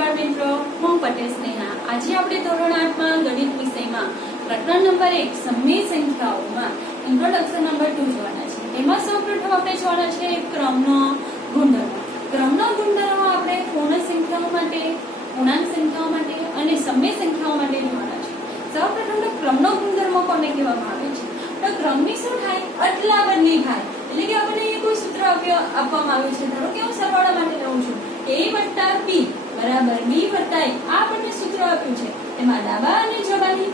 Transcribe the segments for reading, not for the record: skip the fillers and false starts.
બાળ મિત્રો, હું પટેલ સ્નેહા. આજે આપણે ધોરણ 8 માં ગણિત વિષયમાં પ્રકરણ નંબર 1 સમય સંખ્યાઓમાં ઇન્ટ્રોડક્શન નંબર 2 જોવાના છે. એમાં સૌપ્રથમ આપણે જોવાના છે ક્રમનો ગુણધર્મ. ક્રમનો ગુણધર્મ આપણે પૂર્ણ સંખ્યાઓ માટે, પૂર્ણાંક સંખ્યાઓ માટે અને સમય સંખ્યાઓ માટે જોવાના છે. સૌપ્રથમ તો ક્રમનો ગુણધર્મ કોને કહેવામાં આવે છે? તો ક્રમની શું થાય? અદલા બદલી થાય. એટલે કે આપણને એ કોઈ સૂત્ર આપવામાં આવ્યું છે. ધારો કે હું સરવાળા માટે લઉં છું a + b બરાબર b + a. આ આપણને સૂત્ર આપ્યું છે. એમાં ડાબા અને જમણી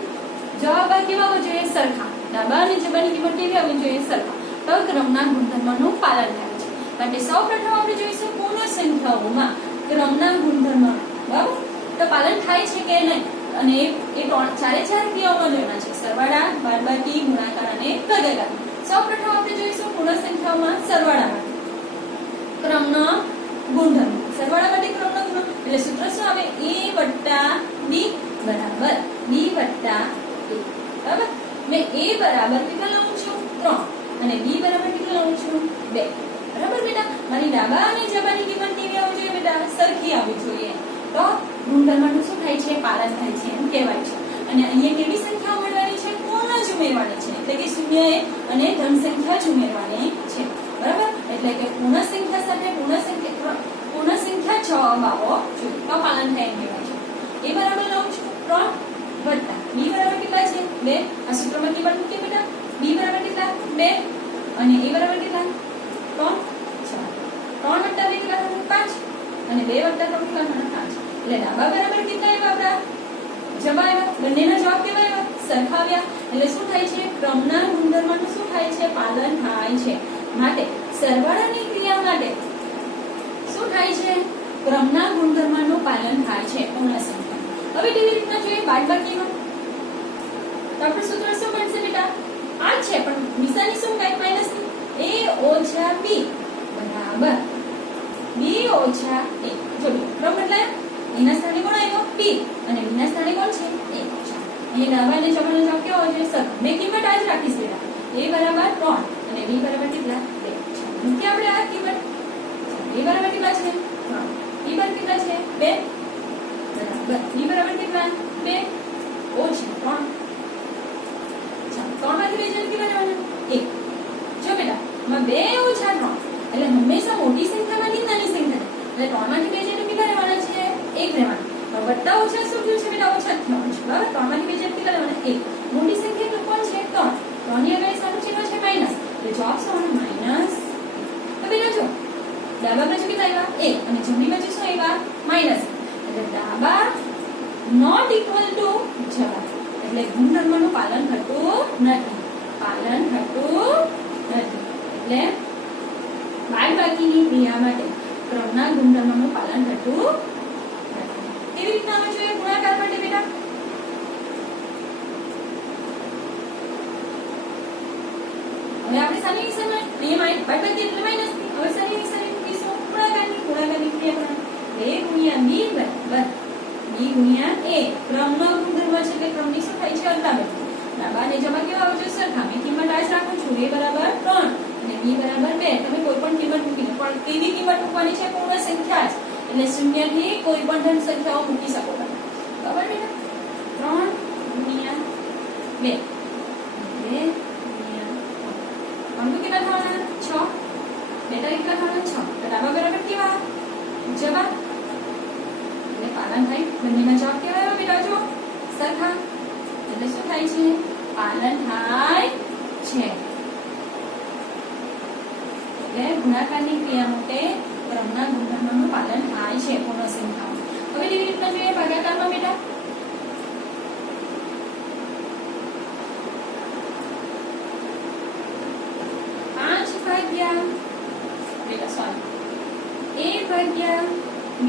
જવાબ કેવા હોવા જોઈએ? સરખા. ડાબા અને જમણી કિંમત કેવી આવવી જોઈએ? સરખા. તો ક્રમના ગુણધર્મનું પાલન થાય છે. માટે સૌપ્રથમ આપણે જોઈશું પૂર્ણ સંખ્યાઓમાં ક્રમના ગુણધર્મ બરાબર તો પાલન થાય છે કે નહીં. અને એ ચારે ચાર ક્રિયાઓમાં જોવાના છે: સરવાળા, બાદબાકી, ગુણાકાર અને ભાગાકાર. સૌપ્રથમ આપણે જોઈશું પૂર્ણ સંખ્યાઓમાં સરવાળા માટે ક્રમનો ગુણધર્મ. સરવાળા માટે ક્રમનો ગુણધર્મ એટલે સૂત્ર શું આવે? a + b બરાબર b + a. બરાબર. મેં a બરાબર કેટલા લઉં છું? 3 અને b બરાબર કેટલા લઉં છું? 2. બરાબર બેટા. મારી ડાબા અને જમણી કિંમત કેવી આવવી જોઈએ બેટા? સરખી આવવી જોઈએ. તો ગુણધર્મનું શું થાય છે? પાલન થાય છે એમ કહેવાય છે. અને અહીંયા કેવી સંખ્યાઓ મેળવવાની છે? પૂર્ણ જ ઉમેરવાની છે. એટલે કે શૂન્ય અને ધન સંખ્યા જ ઉમેરવાની છે. બરાબર. એટલે કે પૂર્ણ સંખ્યા સાથે પૂર્ણ સંખ્યા જવાબ આવવો જોઈએ. તો પાલન થાય એમ કહેવાય છે. a બરાબર લઉં છું 3 વત્તા b બરાબર કેટલા છે? 2. આ સૂત્રમાં કિંમત મૂકી બેટા. b બરાબર કેટલા? 2 અને a બરાબર કેટલા? 3. 3 વત્તા 2 કેટલા થશે? 5 અને 2 વત્તા 3 કેટલા થશે? 5. એટલે ડાબા બરાબર કેટલા આવ્યા આપણા? જવાબ આવ્યા. બંનેના જવાબ કેવા આવ્યા? સરખા આવ્યા. એટલે શું થાય છે? ક્રમના ગુણધર્મનું શું થાય છે? પાલન થાય છે. માટે સરવાળાની ક્રિયા માટે શું થાય છે? ક્રમના ગુણધર્મનું પાલન થાય છે પૂર્ણ સંખ્યા. હવે કેવી રીતના જોઈએ બાદબાકીમાં? તો આપણે સૂત્ર શું બનશે બેટા? આ છે પણ નિશાની શું કાંઈ માઈનસની. a - b બરાબર b - a. જો ક્રમ બદલાય. એના સ્થાને કોણ આવ્યો? b અને b ના સ્થાને કોણ છે? a. અહીં ડાબા અને જમણો જવાબ કેવો હોય છે? સરખો. બે કિંમત આ જ રાખીશ બેટા. a બરાબર 3 અને b બરાબર કેટલા? 2. મૂકી આપણે આ કિંમત. a બરાબર કેટલા છે? 3. b બરાબર કેટલા છે? 2. બરાબર. b બરાબર કેટલા? 2 ઓછા 3. ચાલો 3 માંથી 2 જણ કેટલા લેવાના? 1. જો બેટા માં 2 ઓછા 3 એટલે હંમેશા મોટી સંખ્યામાંથી નાની સંખ્યા. એટલે 3 માંથી 2 જણ કેટલા લેવાના છે? 1 લેવાના. પણ વત્તા ઓછા શું થયું છે બેટા? ઓછા 3 છે. બરાબર. 3 માંથી 2 જણ કેટલા લેવાના? 1. મોટી સંખ્યા તો કોણ છે? 3. 3 ની આગળ સાનું ચિહ્ન છે માઈનસ. એટલે જવાબ શું આવવાનો? માઈનસ. તો બેટા જો ડાબા બાજુ કેટલા આવ્યા? 1 અને જમણી બાજુ શું આવ્યા? માઈનસ. એટલે ડાબા નોટ ઇક્વલ ટુ જવાબ. એટલે ગુણધર્મનું પાલન થતું નથી. પાલન થતું નથી. એટલે બાદબાકીની ક્રિયા માટે ક્રમના ગુણધર્મનું પાલન થતું નથી. કેવી રીતના આવે જોઈએ ગુણાકાર માટે બેટા? હવે આપણે સાની વિષયમાં અહીંયા બાદબાકી એટલે માઈનસ. હવે સાની વિષયની મૂકીશું ગુણાકારની ક્રિયા પર. a * b બરાબર b * a. ક્રમનો ગુણધર્મ છે એટલે ક્રમની શું થાય છે? અદલાબદલી. ડાબા અને જમા કેવા આવજો? સરખા. મેં કિંમત આ જ રાખું છું. a બરાબર 3 અને b બરાબર 2. તમે કોઈ પણ કિંમત મૂકી લો. પણ કેવી કિંમત મૂકવાની છે? પૂર્ણ સંખ્યા જ. એટલે શૂન્ય થી કોઈ પણ ધન સંખ્યાઓ મૂકી શકો તમે. બરાબર બેટા? 3 * 2 2 * કેટલા થવાના? 6. બેટા કેટલા થવાના? 6. તો ડાબા બરાબર કેવા? જવાબ. એટલે પાલન થાય. બંનેના જવાબ કેવા આવ્યા બેટા? જો સરખા. એટલે શું થાય છે? પાલન થાય છે. એટલે ગુણાકારની ક્રિયા માટે ક્રમના ગુણધર્મનું પાલન થાય છે પૂર્ણ સંખ્યાઓ. હવે કેવી રીતના જોઈએ ભાગાકારમાં બેટા? બેટા સોરી a ભાગ્યા b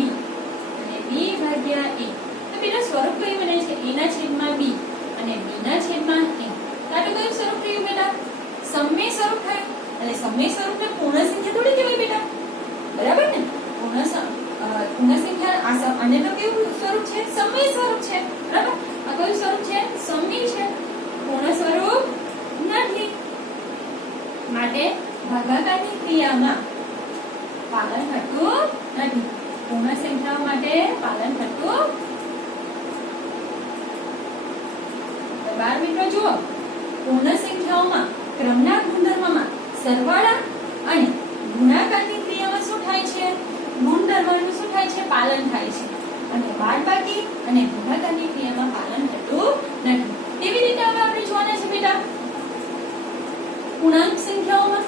અને b ભાગ્યા a. તો બેટા સ્વરૂપ કયું બને છે? a ના છેદમાં b અને b ના છેદમાં a. તારું કયું સ્વરૂપ થયું બેટા? સમય સ્વરૂપ થયું. એટલે સમય સ્વરૂપને પૂર્ણ સંખ્યા થોડી કહેવાય બેટા? બરાબર ને? પૂર્ણ સંખ્યા આને તો કેવું સ્વરૂપ છે? સમય સ્વરૂપ છે. બરાબર. આ કયું સ્વરૂપ છે? સમય છે. પૂર્ણ સ્વરૂપ નથી. માટે ભાગાકારની ક્રિયામાં પાલન થતું નથી. પૂર્ણ સંખ્યાઓ માટે પાલન થતું. બાળ મિત્રો જુઓ, પૂર્ણ સંખ્યાઓમાં ક્રમના ગુણધર્મમાં સરવાળા અને ગુણાકારની ક્રિયામાં શું થાય છે? ગુણધર્મનું શું થાય છે? પાલન થાય છે. અને બાદબાકી અને ગુણાકારની ક્રિયામાં પાલન થતું નથી. કેવી રીતે હવે આપણે જોવાના છે બેટા? પૂર્ણાંક સંખ્યાઓમાં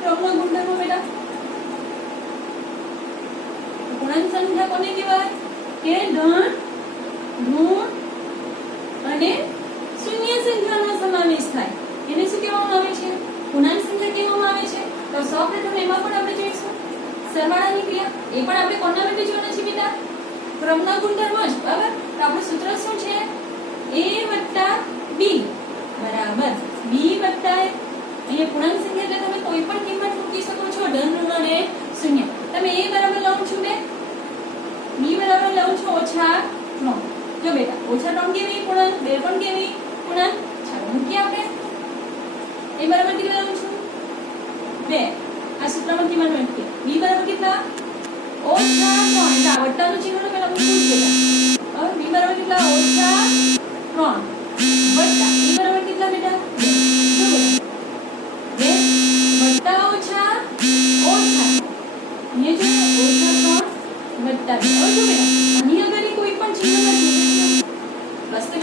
ક્રમનો ગુણધર્મ બેટા, પૂર્ણાંક સંખ્યા કોને કહેવાય? કે ધન, ઋણ અને શૂન્ય સંખ્યાનો સમાવેશ થાય એને શું કહેવામાં આવે છે? પૂર્ણાંક સંખ્યા કહેવામાં આવે છે. તો સૌપ્રથમ એમાં પણ આપણે જોઈશું સરવાળાની ક્રિયા. એ પણ આપણે કોના માટે જોવાના છે બેટા? ક્રમના ગુણધર્મ જ. બરાબર? તો આપણું સૂત્ર શું છે? a + b બરાબર b + અહીંયા પૂર્ણાંક સંખ્યા એટલે તમે કોઈ પણ કિંમત મૂકી શકો છો, ધન, ઋણ અને શૂન્ય. તમે a બરાબર લઉં છું બે, b બરાબર લઉં છું -3. જો બેટા -3 કેવી પૂર્ણાંક, 2 પણ કેવી પૂર્ણાંક. ચાલો મૂકીએ આપણે. a બરાબર કેટલા લઉં છું? 2. આ સૂત્રમાં કિંમત મૂકીએ. b બરાબર કેટલા? -3. એટલે આ વત્તાનું ચિહ્ન પેલા મૂકવું જ બેટા. b બરાબર કેટલા? -3 વત્તા e બરાબર કેટલા બેટા? 2. જો બેટા 2 વત્તા ઓછા ઓછા અહીંયા જો -3 વત્તા 2. હવે જો બેટા અહીં આગળ કોઈ પણ ચિહ્ન નથી, બસ તો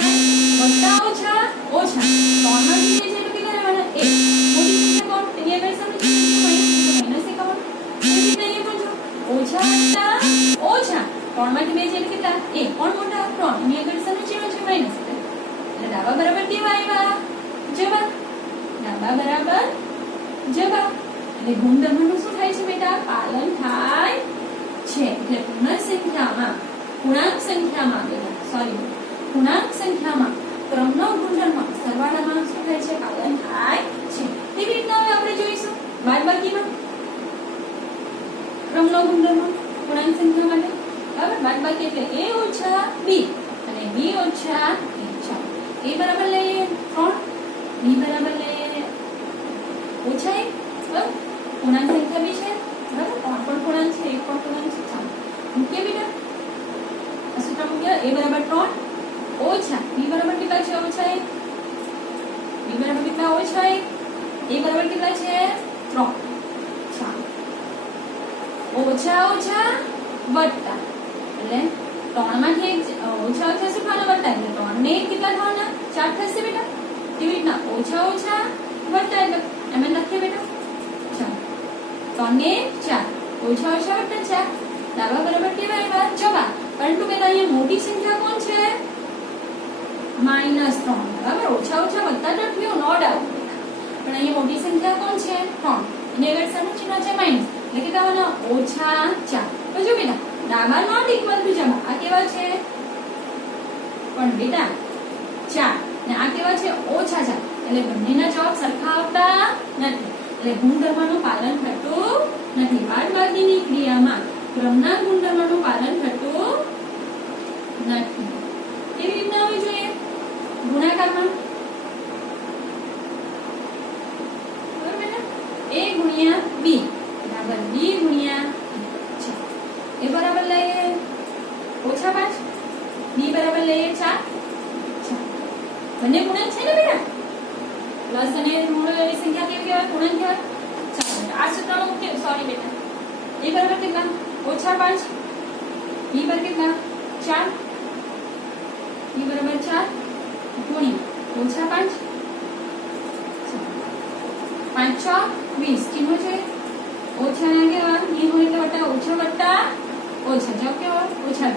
વત્તા ઓછા ઓછા 3 માંથી જે છે તો કેટલા રહેવાના? 1. મોટી સંખ્યા કોણ? તેની આગળ સામે ચિહ્ન છે માઈનસ એકાઉન્ટ. એવી રીતે અહીંયા પણ જો ઓછા વત્તા ઓછા 3 માંથી 2 છે એટલે કેટલા? 1. કોણ મોટા? 3. એની આગળ સામે ચિહ્ન છે માઈનસ. એટલે ડાબા બરાબર કેવા આવ્યા? જવાબ. ડાબા બરાબર જવાબ. એટલે ગુણધર્મનું શું થાય છે બેટા? પાલન થાય છે. એટલે પૂર્ણાંક સંખ્યામાં ક્રમનો ગુણધર્મ સરવાળામાં શું થાય છે? પાલન થાય છે. કેવી રીતના હવે આપણે જોઈશું બાદબાકીમાં ક્રમનો ગુણધર્મ પૂર્ણાંક સંખ્યા માટે. બરાબર? બાદબાકી એટલે a - b અને b - a. ચાલો a બરાબર લઈએ 3, b બરાબર લઈએ -1. બરાબર? પૂર્ણાંક સંખ્યા બી છે. બરાબર? 3 પણ પૂર્ણાંક છે, 1 પણ પૂર્ણાંક છે. ચાલો મૂકીએ બેટા. આ સૂત્ર મૂકીએ. a બરાબર 3 ઓછા b બરાબર કેટલા છે? -1. b બરાબર કેટલા? -1. a બરાબર કેટલા છે? 3. ચાલો ઓછા ઓછા વત્તા એટલે 3 માંથી 1 ઓછા ઓછા શું થવાના? વત્તા. એટલે 3 ને 1 કેટલા થવાના? 4 થશે બેટા. કેવી રીતના? ઓછા ઓછા વત્તા એટલે એમ લખીએ બેટા. ચાલો 3 ને 4 ઓછા ઓછા વત્તા 4. ડાબા બરાબર કેવા આવ્યા? જવાબ. પરંતુ પેલા અહીંયા મોટી સંખ્યા કોણ છે? -3. બરાબર? ઓછા ઓછા વત્તા તો થયું, નો ડાઉટ. પણ અહીંયા મોટી સંખ્યા કોણ છે? 3. એની આગળ સામે ચિહ્ન છે માઈનસ. એટલે કેટલા આવવાના? -4. તો જો બેટા ડાબા નોટ ઇક્વલ ટુ જમા. આ કેવા છે? પણ બેટા 4 ને આ કેવા છે? -4. એટલે બંનેના જવાબ સરખા આવતા નથી. એટલે ગુણધર્મનું પાલન થતું નથી. બાદબાકીની ક્રિયામાં ક્રમના ગુણધર્મનું પાલન થતું નથી. કેવી રીતના હોવી જોઈએ? ગુણાકારમાં બરાબર બેટા? a * b બરાબર b * c. a બરાબર લઈએ -5, b બરાબર લઈએ 4. બંને પૂર્ણાંક છે ને બેટા? પ્લસ અને ઋણ એવી સંખ્યા કેવી કહેવાય? પૂર્ણાંક કહેવાય. ચાલો આ સૂત્રમાં મૂકીએ. સોરી બેટા. a બરાબર કેટલા? -5. b બરાબર કેટલા? 4. b બરાબર 4 ગુણ્યા -5. 5 × 6 = 20. ચિહ્નો છે ઓછા ના કેવા? એ હોય એટલે વત્તા ઓછા વત્તા ઓછા. જવાબ કેવો? -20.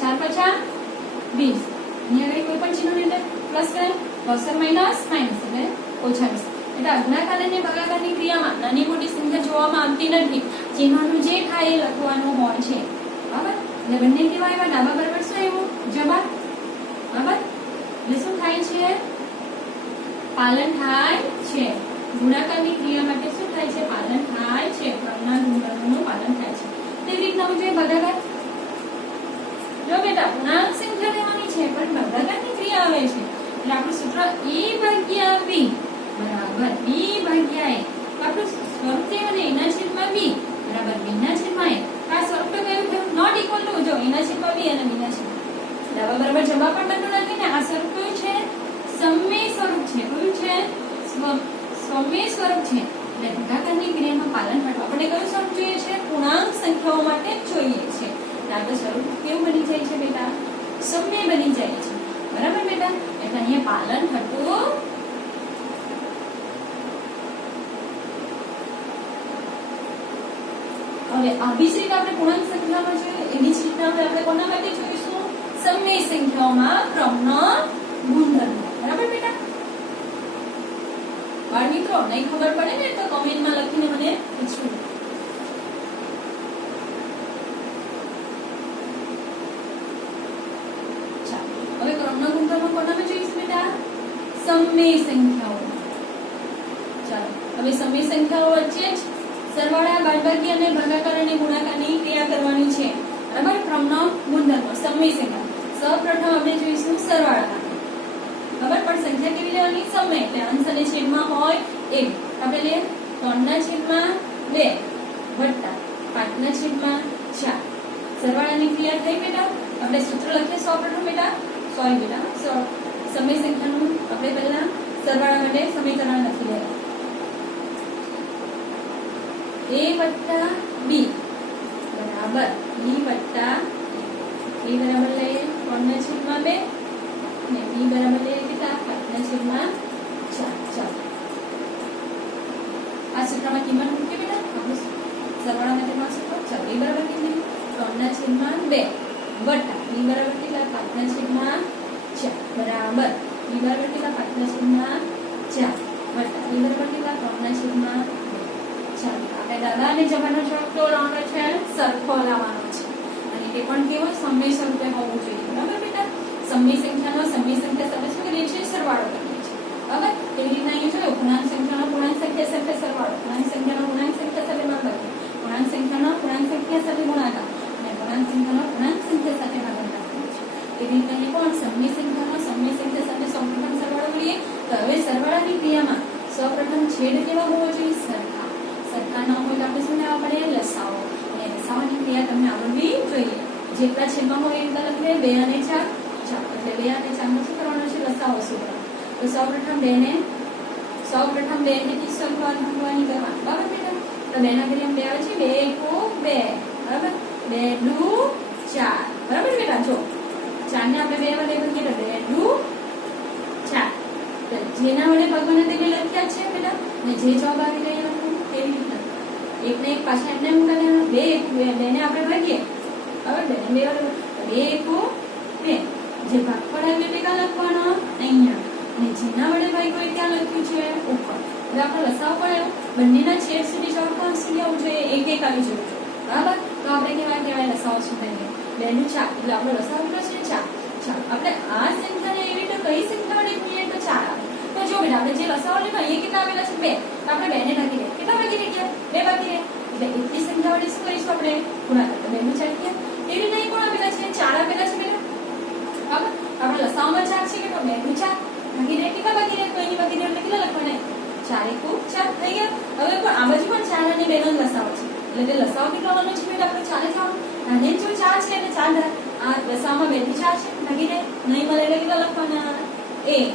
4 × 5 = 20. અહીંયા આગળ કોઈ પણ ચિહ્ન નહીં એટલે પ્લસ કરે, પ્લસ માઈનસ માઈનસ એટલે -20. એટલે ગુણાકાર અને ભાગાકારની ક્રિયામાં નાની મોટી સંખ્યા જોવામાં આવતી નથી. ચિહ્નનું જે થાય એ લખવાનું હોય છે. બરાબર? એટલે બંને કેવા આવ્યા? ડાબા બરાબર શું આવ્યું? જવાબ. બરાબર? એટલે શું થાય છે? પાલન થાય છે. ગુણાકારની ક્રિયા માટે શું થાય છે? પાલન થાય છે. ક્રમના ગુણધર્મનું પાલન થાય છે. તેવી રીતના જોઈએ ભાગાકાર. જો બેટા પૂર્ણાંક સંખ્યા લેવાની છે પણ ભાગાકારની ક્રિયા આવે છે એટલે આપણું સૂત્ર a / b બરાબર b / a બરાબર જવાબ પણ બનતું નથી ને. આ સ્વરૂપ કયું છે? સમય સ્વરૂપ છે. કયું છે? સમય સ્વરૂપ છે. એટલે ભાગાકારની ક્રિયામાં પાલન હટવું આપણે કયું સ્વરૂપ જોઈએ છે? પૂર્ણાંક સંખ્યાઓ માટે જ જોઈએ છે. એટલે સ્વરૂપ કેવું બની જાય છે બેટા? સમય બની જાય છે. બરાબર બેટા? એટલે અહીંયા પાલન હટવું. હવે આવી જ રીતે આપણે પૂર્ણાંક સંખ્યામાં જોઈએ એવી જ રીતના આપણે કોના માટે જોઈશું? સમય સંખ્યાઓમાં ક્રમનો ગુણધર્મ. બરાબર બેટા? બાળ મિત્રો નહીં ખબર પડે ને તો કમેન્ટમાં લખીને મને પૂછવું. હવે ક્રમનો ગુણધર્મ કોનામાં જોઈશું બેટા? સમય સંખ્યાઓ. ચાલો હવે સમય સંખ્યાઓ વચ્ચે જ સરવાળા, બાદબાકી અને ભાગાકાર અને ગુણાકારની ક્રિયા કરવાની છે. બરાબર? ક્રમનો ગુણધર્મ સમય સંખ્યા. સૌપ્રથમ આપણે જોઈશું સરવાળા. ખબર પણ સંખ્યા કેવી લેવાની? સમય. એટલે અંશ અને છેદમાં હોય એવી. આપણે લઈએ 3/2 વત્તા 5/4. સરવાળાની ક્રિયા થઈ બેટા. આપણે સૂત્ર લખીએ સૌપ્રથમ બેટા. સોરી બેટા, સમય સંખ્યાનું આપણે પહેલા સરવાળા માટે સમીકરણ લખી લેવા. a વત્તા b બરાબર b વત્તા a બરાબર લઈએ 3/2 અને b બરાબર લઈએ કેટલા? 5/4. ચાલો આ સૂત્રમાં કિંમત મૂકી બેટા. આપણે સરવાળા માટેનું સૂત્ર. ચાલો a બરાબર કેટલી? 3/2 વત્તા b બરાબર કેટલા? 5/4 બરાબર b બરાબર કેટલા? 5/4 વત્તા b બરાબર કેટલા? 3/2. ચાલો આપણે દાદા અને જવાનો ચોકટો લાવવાનો છે, સરખો લાવવાનો છે અને તે પણ કેવો? સમય સ્વરૂપે હોવું જોઈએ. બરાબર બેટા? સમય સંખ્યાનો સમય સંખ્યા સાથે શું કરીએ છીએ? સરવાળો કરીએ છીએ. બરાબર? એવી રીતના અહીં જોયો પૂર્ણાંક સંખ્યાનો પૂર્ણાંક સંખ્યા સાથે સરવાળો, પૂર્ણાંક સંખ્યાનો પૂર્ણાંક સંખ્યા સાથે બાદબાકી, પૂર્ણાંક સંખ્યાનો પૂર્ણાંક સંખ્યા સાથે ગુણાકાર અને પૂર્ણાંક સંખ્યાનો પૂર્ણાંક સંખ્યા સાથે ભાગાકાર કરીએ છીએ. એવી રીતે અહીં પણ સમય સંખ્યાનો સમય સંખ્યા સાથે સૌપ્રથમ સરવાળો કરીએ. તો હવે સરવાળાની ક્રિયામાં સૌપ્રથમ છેદ કેવા હોવો જોઈએ? સરખા. સરખા ન હોય તો આપણે શું લેવા પડે? લસાઓ. અને લસાવાની ક્રિયા તમને આવડવી જોઈએ. જેટલા છેદમાં હોય એટલા લખીએ 2 અને 4. ચાલો એટલે 2 અને 4 નો શું કરવાનો છે? લસાઓ શોધવાનો. તો સૌપ્રથમ 2 ને ભાગવાની કરવાની. બરાબર બેટા? તો 2 ના ઘરે 2 આવે છે. 2 × 2 બરાબર? 2 × 4 બરાબર બેટા? જો 4 ને આપણે 2 વડે ભાગીએ તો 2 × 4. તો જેના વડે ભાગવાના તેને લખ્યા છે બેટા. ને જે જવાબ આવી રહ્યો કેવી રીતે? એક ને એક પાછા એમને મૂકી દેવાના. 2 ને આપણે ભાગીએ. બરાબર? 2 ને 2 2 જે ભાગફળ આવ્યો તે ક્યાં લખવાનો? અહીંયા. અને જેના વડે ભાગ્યો એ ક્યાં લખ્યું છે? ઉપર. હવે આપણે લસાવ પણ આવ્યો. બંનેના છેદ સુધી જવાબ કોણ સુધી આવવું જોઈએ? એક એક આવી જવું જોઈએ. બરાબર? તો આપણે કહેવાય લસાવ શું કરીએ? 2 નું 4 એટલે આપણો લસાવ કેટલો છે? 4. ચાલો આપણે આ સંખ્યાને એવી રીતે કઈ સંખ્યા વડે ગુણીએ તો 4 આવે. તો જો બેટા આપણે જે લસાવ લેવા એ કેટલા આવેલા છે? 2. તો આપણે 2 ને ભાગી દઈએ. કેટલા ભાગી દઈએ? 2 ભાગી દઈએ. એટલે એટલી સંખ્યા વડે શું કરીશું આપણે? ગુણાકાર. તો 2 નું 4 થયા. એવી રીતે કોણ આપેલા છે? 4 આપેલા છે બેટા. બરાબર? આપણે લસાવમાં 4 છે કેટલો? 2 નું 4 ભાગી દઈએ. કેટલા ભાગી દઈએ? કોઈની ભાગી દઈએ એટલે કેટલા લખવાના? 4 × 4 થઈ ગયા. હવે પણ આ બાજુ પણ 4 અને 2 નો લસાવ છે. એટલે તે લસાવ કેટલો આવવાનો છે બેટા? આપણે 4 જ આવવાનો. અને જો 4 છે એટલે 4 આ લસાવમાં 2 થી 4 છે. ભાગી દે. નહીં મળે એટલે કેટલા લખવાના? 1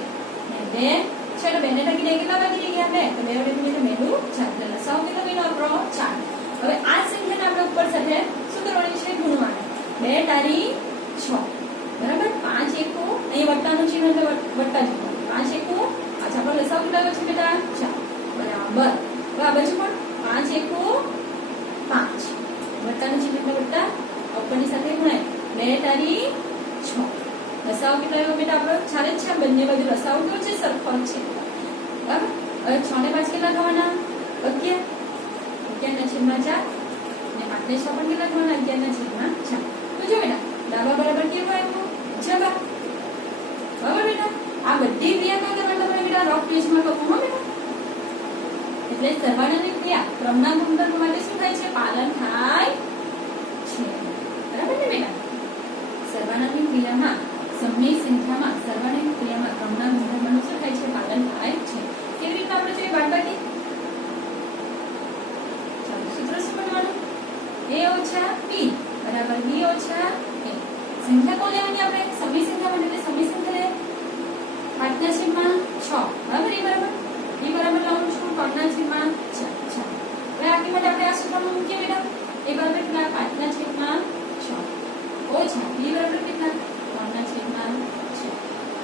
ને 2 છે તો 2 ને ભાગી દે. કેટલા ભાગી દે ગયા? 2. તો 2 વડે ગુણીએ તો 2 નું 4. એટલે લસાવ કેટલો બન્યો આપણો? 4. હવે આ સંખ્યાને આપણે ઉપર સાથે શું કરવાની છે? ગુણવાની. 2 તારી 6 બરાબર? 5 એકુ અહીં વટ્ટાનું ચિહ્ન એટલે વટ્ટા જ 5 એકુ. અચ્છા આપણો લસાવ કેટલો આવ્યો છે બેટા? 4 બરાબર. હવે આ બાજુ પણ 5 એકુ 5 વટ્ટાનું ચિહ્ન એટલે વટ્ટા ઉપરની સાથે ગુણાય. 2 તારી 6 લસાવ કેટલો આવ્યો બેટા? આપણો 4 જ છે. બંને બાજુ લસાવ કેવો છે? સરખો છે. બરાબર? હવે 6 ને 5 કેટલા થવાના? 11. 11 ના છેદમાં 4 અને 5 ને 6 પણ કેટલા થવાના? 11 ના છેદમાં 4. તો જો બેટા ડાબા બરાબર કેવું આવ્યું? જબા. બરાબર બેટા? આ બધી ક્રિયા ક્યાં કરવાની તમારે બેટા? રોક પેજમાં કરવું હો બેટા. એટલે સરવાળાની ક્રિયા ક્રમના ગુણધર્મ માટે શું થાય છે? પાલન થાય છે. બરાબર ને બેટા? સરવાળાની ક્રિયામાં સમય સંખ્યામાં સરવાળાની ક્રિયામાં ક્રમના ગુણધર્મનું શું થાય છે? પાલન થાય છે. કેવી રીતે આપણે જોઈએ બાદબાકી? ચાલો સૂત્ર શું બનવાનું? a - b બરાબર b - a. સંખ્યા કોણ લેવાની આપણે સમય સંખ્યા માટે સમય સંખ્યા લે 5/6 બરાબર એ બરાબર લાવું છું 3/4 હવે આખી માટે આપણે આ સૂત્રમાં મૂકીએ બેટા એ બરાબર કેટલા 5/6 ઓછા b બરાબર કેટલા 3/6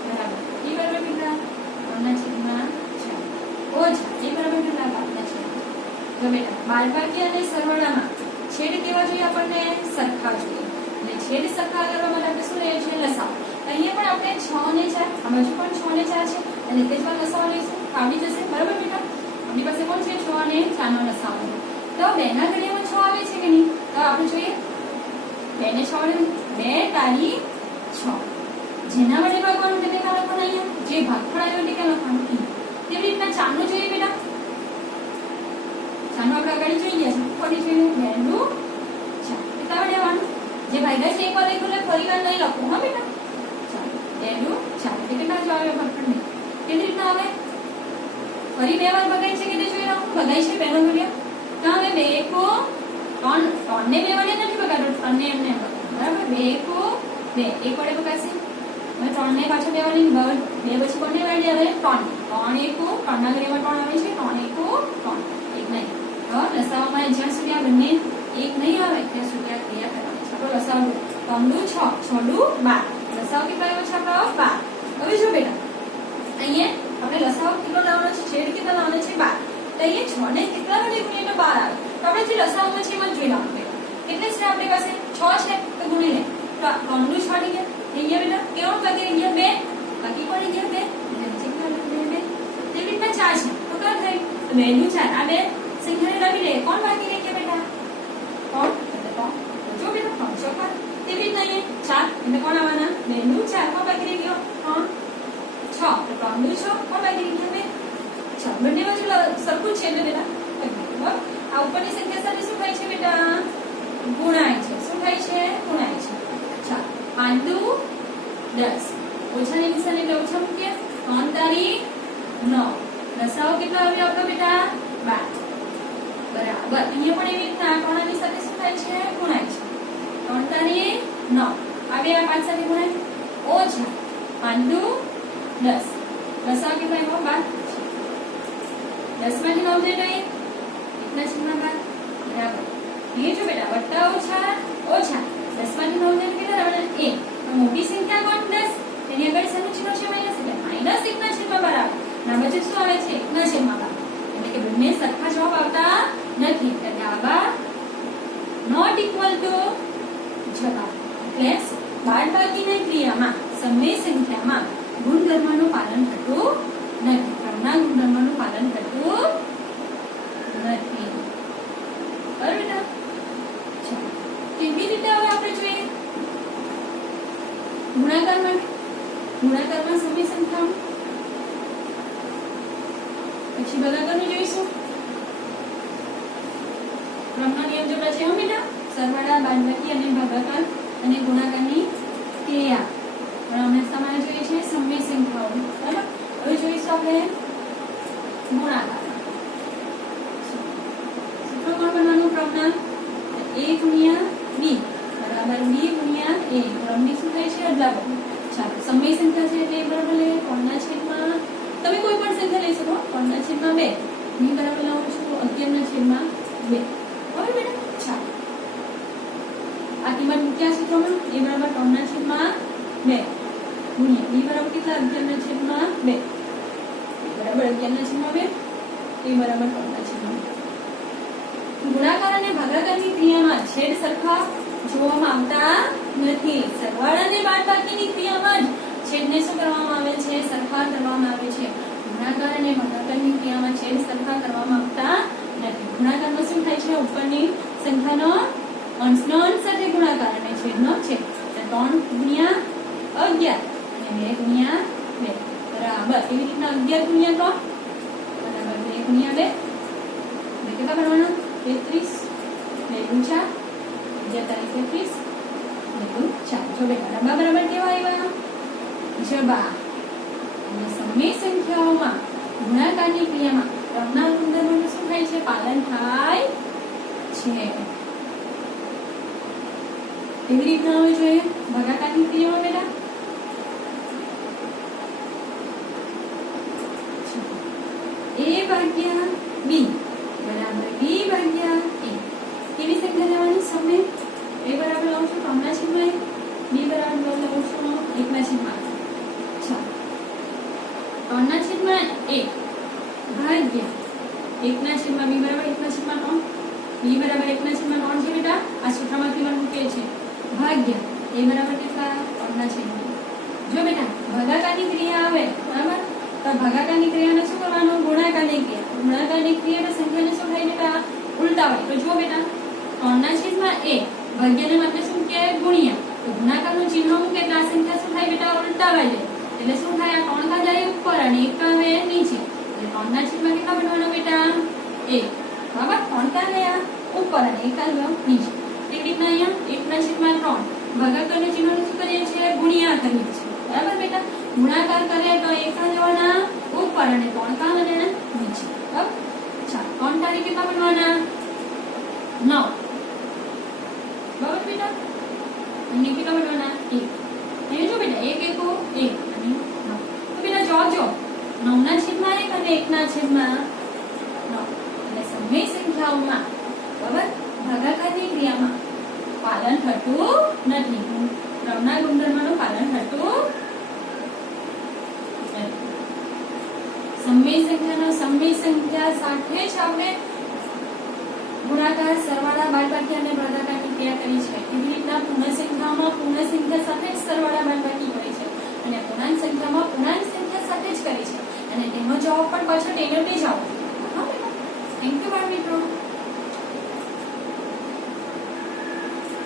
બરાબર e બરાબર કેટલા 3/6 ઓછા a બરાબર કેટલા 5/6 જો બેટા બાદબાકી અને સરવાળામાં છેદ કેવા જોઈએ આપણને સરખા જોઈએ અને છેદ સરખા કરવા માટે આપણે શું લઈએ છીએ લસાઅ અહીંયા પણ આપણે 6 અને 4 આ બાજુ પણ 6 અને 4 છે અને તે જ માં લસાઅ લઈશું આવડી જશે બરાબર બેટા આપણી પાસે કોણ છે 6 અને 4 નો લસાઅ તો 2 ના ઘડિયામાં 6 આવે છે કે નહીં તો આપણે જોઈએ 2 ને 6 ને 2 તારી 6 જેના વડે ભાગવાનું તેને કા લખવાનું અહીંયા જે ભાગફળ આવ્યો તે કા લખવાનું તેવી રીતના 4 નું જોઈએ બેટા 4 નું આપણે આગળ જોઈ ગયા છે ફરી જોઈએ 2 નું 4 કેટલા વડે આવવાનું જે ભાગ્યા છે એકવાર લખ્યું એટલે ફરી વાર નહીં લખવું હા બેટા 2 નું 4 કેટલા જો આવે ભાગફળ ને કેવી રીતના આવે ફરી બે વાર ભગાય છે કે તે જોઈ રાખું ભગાય છે પહેલો ઘડિયા તો હવે 2 કો 3 ને 2 વડે નથી ભગાડો 3 ને એમને બરાબર 2 કો 2 એક વડે ભગાશે હવે 3 ને પાછો 2 વડે 2 પછી કોને વડે આવે 3 એકો 3 ના ઘડિયામાં 3 આવે છે 3 એકો 3 એક નહીં તો લસાઅમાં જ્યાં સુધી આ બંને એક નહીં આવે ત્યાં સુધી આ ક્રિયા કરવાની છે આપણો લસાઅ 3 નું 6 6 નું 12 લસાઅ કેટલો આવ્યો છે આપણો 12 હવે જો બેટા અહીંયા આપણે લસાઅ કેટલો લાવવાનો છે છેદ કેટલો લાવવાનો છે 12 તો અહીંયા 6 ને કેટલા વડે ગુણીએ તો 12 આવે તો આપણે જે લસાઅમાં છે એમાં જોઈ લાવવાનું કેટલે છે આપણી પાસે 6 છે તો ગુણી લે તો 3 નું 6 થઈ ગયા અહીંયા બેટા કેવો બાકી ગયા 2 બાકી પડી ગયા 2 એટલે નીચે કેટલા લખી દે 2 તે રીતના 4 છે તો કર થઈ તો 2 નું 4 આ બે સંખ્યાને લખી દે કોણ બાકી રહી ગયા બેટા 3 એટલે 3 જો બેટા 3 ચોકા તે રીતના અહીંયા 4 એટલે કોણ આવવાના 2 નું 4 કોણ બાકી રહી ગયો 3 6 તો 3 નું 6 કોણ બાકી રહી ગયા 2 6 બંને બાજુ સરખું છે એટલે બેટા બરાબર આ ઉપરની સંખ્યા સાથે શું થાય છે બેટા ગુણાય છે શું થાય છે ગુણાય છે ચાલ 5 દુ 10 ઓછાની નિશાની એટલે ઓછા મૂકીએ 3 તારી 9 લસાઅ કેટલો આવ્યો આપણો બેટા 12 બરાબર અહીંયા પણ એવી રીતના કોણાની સાથે શું થાય છે ગુણાય છે 3 તારી 9 આવે આ 5 સાથે ગુણાય ઓછા 5 દુ 10 લસાઅ કેટલો આવ્યો 12 10 માંથી 9 જઈ ગઈ 1/12 બરાબર ये जो बेटा वट्टा ओछा ओछा 10 માંથી 9 ને કેટલા આવવાના 1 તો મોટી સંખ્યા કોણ 10 તેની આગળ શેનું ચિહ્ન છે માઈનસ એટલે માઈનસ 1 ના છેદમાં 12 ના વચ્ચે શું આવે છે 1 ના છેદમાં 12 એટલે કે બંને સરખા જવાબ આવતા નથી એટલે આવા નોટ ઇક્વલ ટુ જવાબ એટલે બાદબાકીની ક્રિયામાં સમય સંખ્યામાં ગુણધર્મનું પાલન થતું નથી ક્રમના ગુણધર્મનું પાલન થતું નથી બરાબર બેટા કેવી રીતે હવે આપણે જોઈએ ગુણાકારમાં સમય સંખ્યા પછી ભાગાકારનું જોઈશું ક્રમના નિયમ જોડા છે હો બેટા સરવાળા બાદબાકી અને ભાગાકાર અને ગુણાકારની ક્રિયા પણ હંમેશા તમારે જોઈએ છે સમય સંખ્યાઓ બરાબર હવે જોઈશું આપણે ગુણાકાર સૂત્ર કોણ બનાવવાનું ક્રમના a ગુણ્યા b બરાબર b ગુણ્યા a ક્રમની શું થાય છે અદલાબદલી ચાલો સમય સંખ્યા છે એટલે બરાબર લે 3/2 તમે કોઈ પણ સંખ્યા લઈ શકો 3/2 b બરાબર લાવું છું 11/2 બરાબર બેટા ચાલો આ કિંમત મૂક્યા સૂત્રમાં a બરાબર 3/2 ગુણ્યા b બરાબર કેટલા 11/2 બરાબર 11/2 a બરાબર 3/2 ગુણાકાર અને ભાગાકારની ક્રિયામાં છેદ સરખા જોવામાં આવતા નથી સરવાળા અને બાદબાકીની ક્રિયામાં જ છેદને શું કરવામાં આવે છે સરખા કરવામાં આવે છે ગુણાકાર અને ભાગાકારની ક્રિયામાં છેદ સરખા કરવામાં આવતા નથી ગુણાકારમાં શું થાય છે ઉપરની સંખ્યાનો અંશનો અંશ સાથે ગુણાકાર અને છેદનો છેદ 3 ગુણ્યા 11 અને 2 ગુણ્યા 2 બરાબર એવી રીતના 11 ગુણ્યા 3 બરાબર 2 ગુણ્યા 2 કેટલા કરવાના 33 2 4 33 2 4 જો બેટા નંબર બરાબર કેવા આવ્યા જવાબ અને સમય સંખ્યાઓમાં ગુણાકારની ક્રિયામાં ક્રમના ગુણધર્મોનું શું થાય છે પાલન થાય છે કેવી રીતના હોવી જોઈએ ભાગાકારની ક્રિયામાં બેટા? A ભાગ્યા B બરાબર B ભાગ્યા A. કેવી સંખ્યા લેવાની? સમય A બરાબર લઉં છું 3/1, B બરાબર લઉં છું 1/8. 3/1 ભાગ્યા 1/B બરાબર 1/3. B બરાબર 1/3 છે બેટા. આ સૂત્રમાંથી મને મૂકે છે ભાગ્યા A બરાબર કેટલા? 3/2. જો બેટા ભાગાકારની ક્રિયા આવે બરાબર, તો ભાગાકારની ક્રિયાને શું કરવાનું? ગુણાકારની ક્રિયા. ગુણાકારની ક્રિયાને સંખ્યાને શું થાય બેટા? ઉલટાવાય. તો જો બેટા 3/A ભાગ્યાને માટે શું કે ગુણ્યા, તો ગુણાકારનું ચિહ્ન મૂકે એટલે આ સંખ્યા શું થાય બેટા? ઉલટાવાય જાય. એટલે શું થાય? આ 3 કા જાય ઉપર અને 1 કા આવે નીચે. એટલે 3/માં કેટલા બનવાનો બેટા? 1. બરાબર 3 કા ગયા ઉપર અને 1 કા ગયો નીચે. એ રીતના અહીંયા 1/3 ભાગાકારનું ચિહ્નનું શું કરીએ છીએ? ગુણ્યા કરીએ છીએ. બરાબર બેટા? ગુણાકાર કરે તો 1 કા જવાના ઉપર અને 3 કા અને નીચે. બરાબર? ચાલો 3 તારીખ કેટલા બનવાના? 9. બરાબર બેટા? અને કેટલા બનવાના? 1. અહીં જો બેટા 1 1 1 અને 9. તો બેટા જોજો 9/1 અને 1/9. એટલે સમય સંખ્યાઓમાં બરાબર ભાગાકારની ક્રિયામાં પાલન થતું નથી. ક્રમના ગુણધર્મનું પાલન થતું નથી. સમય સંખ્યાનો સમય સંખ્યા સાથે જ આપણે ગુણાકાર, સરવાળા, બાદબાકી અને ભાગાકારની ક્રિયા કરી છે. એવી રીતના પૂર્ણ સંખ્યામાં પૂર્ણ સંખ્યા સાથે જ સરવાળા, બાદબાકી કરી છે અને પૂર્ણાંક સંખ્યામાં પૂર્ણાંક સંખ્યા સાથે જ કરી છે. અને તેનો જવાબ પણ પાછો તેનો જ આવશે.